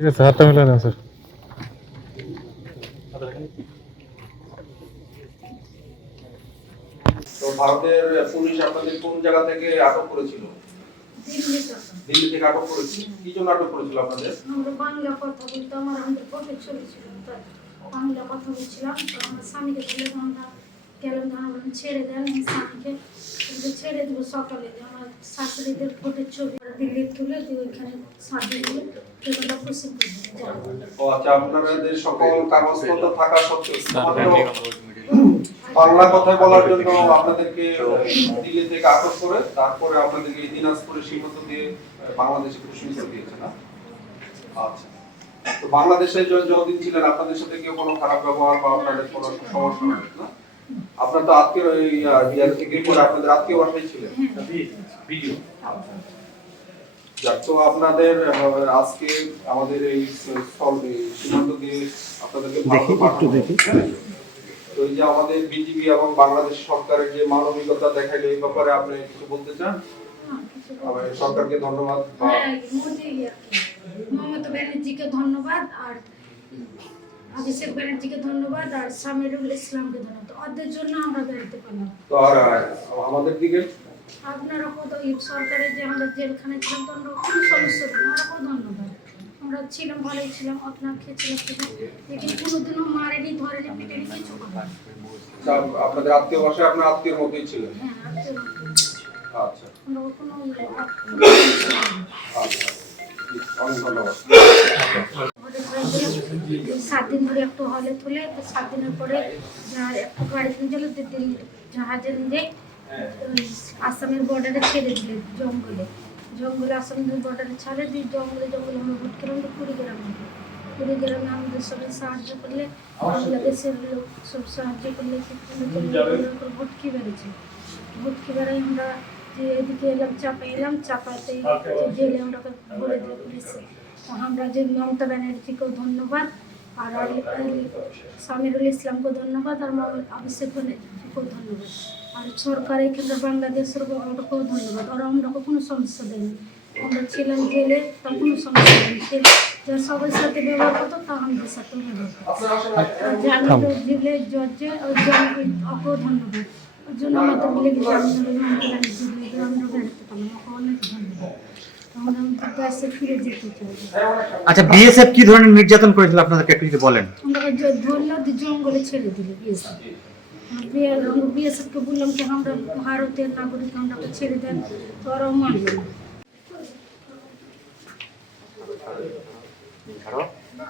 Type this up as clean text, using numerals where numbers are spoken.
ঠিক আছে, হাতটা মিলে নেন স্যার। তো ভারতের পুলিশ আপনাদের কোন জায়গা থেকে আটক করেছিল? দিল্লি থেকে আটক করেছিল। কি জন্য আটক করেছিল আপনাদের? আমরা বাংলা কথা বলতে আমাদের পথে চলেছিলাম, তাই বাংলা কথা বলছিলাম। তো আমার স্বামীকে বলে আমরা গেলাম, আমরা ছেড়ে দেন স্বামীকে, কিন্তু ছেড়ে দেবো সকালে। আমার শাশুড়িদের ভোটের ছবি দিল্লি তুলে দিয়ে ওইখানে সাজিয়ে দিয়ে সেগুলো প্রসিদ্ধ ও আচ্ছা, আপনাদের সকল কাগজপত্র থাকা সত্ত্বেও বাংলা কথায় বলার জন্য আপনাদেরকে দিল্লি থেকে আটক করে তারপরে আপনাদেরকে দিনাজপুরে সীমান্ত দিয়ে বাংলাদেশে প্রশিক্ষণ দিয়েছে না? আচ্ছা, তো বাংলাদেশে যতদিন ছিলেন আপনাদের সাথে কেউ কোনো খারাপ ব্যবহার বা আপনাদের কোনো সমস্যা হয়নি না? আপনার তো আত্মীয় ইয়ার থেকে পরে আপনাদের আত্মীয় বাসায় ছিলেন ভিডিও। যাক, তো আপনাদের আজকে আমাদের এই সীমান্ত দিয়ে আপনাদেরকে ভারতে পাঠানো হয়েছে। তো এই যে আমাদের বিজিবি এবং বাংলাদেশ সরকারের যে মানবিকতা দেখাইলো এই ব্যাপারে আপনি কিছু বলতে চান? সরকারকে ধন্যবাদ। মমতা ব্যানার্জিকে ধন্যবাদ, আর অভিষেক ব্যানার্জিকে ধন্যবাদ, আর সামিরুল ইসলামকে ধন্যবাদ। ওদের জন্য আমরা বেরোতে পারলাম। তো আর আমাদের দিকে আপনারা কত সরকারের যে আমরা জেলখানে ছিলাম তো আমরা কোনো সমস্যা নেই, ওরাকেও ধন্যবাদ। আমরা ছিলাম, ভালোই ছিলাম, আপনার খেয়েছিলাম, লেকিন কোনোদিনও মারেনি, ধরেনি, পিটেনি, কিছু করে। আপনাদের আত্মীয় বাসায় আপনার আত্মীয়ের মতোই ছিলেন? হ্যাঁ, আত্মীয়। আচ্ছা আমরা কোনো আচ্ছা, অনেক ধন্যবাদ। 7 দিন ধরে একটু হলে তুলে, 7 দিনের পরে একটু গাড়িতে চলে দিল্লি জাহাজে নিয়ে আসামের বর্ডারে ছেড়ে দিলে, জঙ্গলে আসামের বর্ডারে ছাড়ে দিয়ে জঙ্গলে আমরা ভোট করলাম। তো কুড়িগ্রামে আমাদের সবাই সাহায্য করলে, বাংলাদেশের লোক সব সাহায্য করলে, ভোটকি বেড়েছে। ভোটকি বেড়াই আমরা যে এদিকে এলাম, চাপাতে জেলে আমরা বলে দিয়ে পুলিশে। আমরা যে মমতা ব্যানার্জিকেও ধন্যবাদ, আর সামিরুল ইসলামকেও ধন্যবাদ, আর অভিষেক ব্যানার্জিকেও ধন্যবাদ, আর সরকার এখানকার বাংলাদেশের ওটাকেও ধন্যবাদ। ওরা আমরা কোনো সমস্যা দেয়নি। আমরা ছিলাম জেলে, তা কোনো সমস্যা নেই। সে যা সবার সাথে ব্যবহার করতো তা আমাদের সাথেও ব্যবহার করতো। জামিন দিলে জজে ওকেও ধন্যবাদ। ওর জন্য আমাদের বলে জামিন মমতা ব্যানার্জি আমরা বেরোতে পারলাম, ওকে অনেক ধন্যবাদ। আচ্ছা, বিএসএফ কি ধরনের নির্যাতন করেছিল আপনাদেরকে একটু যদি বলেন? ধরলো, জঙ্গলে ছেড়ে দিল বিএসএফ। বিএসএফকে বললাম যে আমরা ভারতের নাগরিক, আমরাকে ছেড়ে দেন, তো ওরাও মানল না।